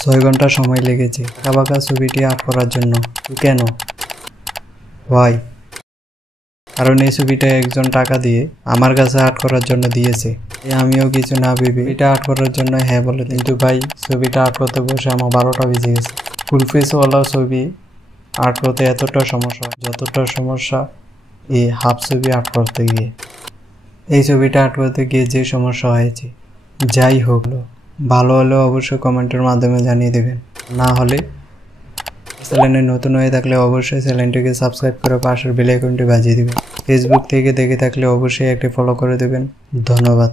6 ঘন্টা সময় লেগেছে আঁকাবাঁকা ছবিটি আর্ট করার জন্য। কেন? ওয়াই? কারণ এই ছবিটা একজন টাকা দিয়ে আমার কাছে আর্ট করার জন্য দিয়েছে। আমিও কিছু না ভেবে এটা আর্ট করার জন্য হ্যাঁ বলে। কিন্তু ভাই ছবিটা আর্ট করতে বসে আমার 12টা বেজে গেছে। ফুল ফেসওয়ালা ছবি আর্ট করতে এতটা সমস্যা যতটা সমস্যা এই হাফ ছবি আর্ট করতে গিয়ে। এই ছবিটা আর্ট করতে গিয়ে যে সমস্যা হয়েছে, যাই হোক ভালো হলেও অবশ্যই কমেন্টের মাধ্যমে জানিয়ে দেবেন। না হলে চ্যানেলে নতুন হয়ে থাকলে অবশ্যই চ্যানেলটিকে সাবস্ক্রাইব করে পাশের বেল আইকনটি বাজিয়ে দেবেন। ফেসবুক থেকে দেখে থাকলে অবশ্যই একটি ফলো করে দেবেন। ধন্যবাদ।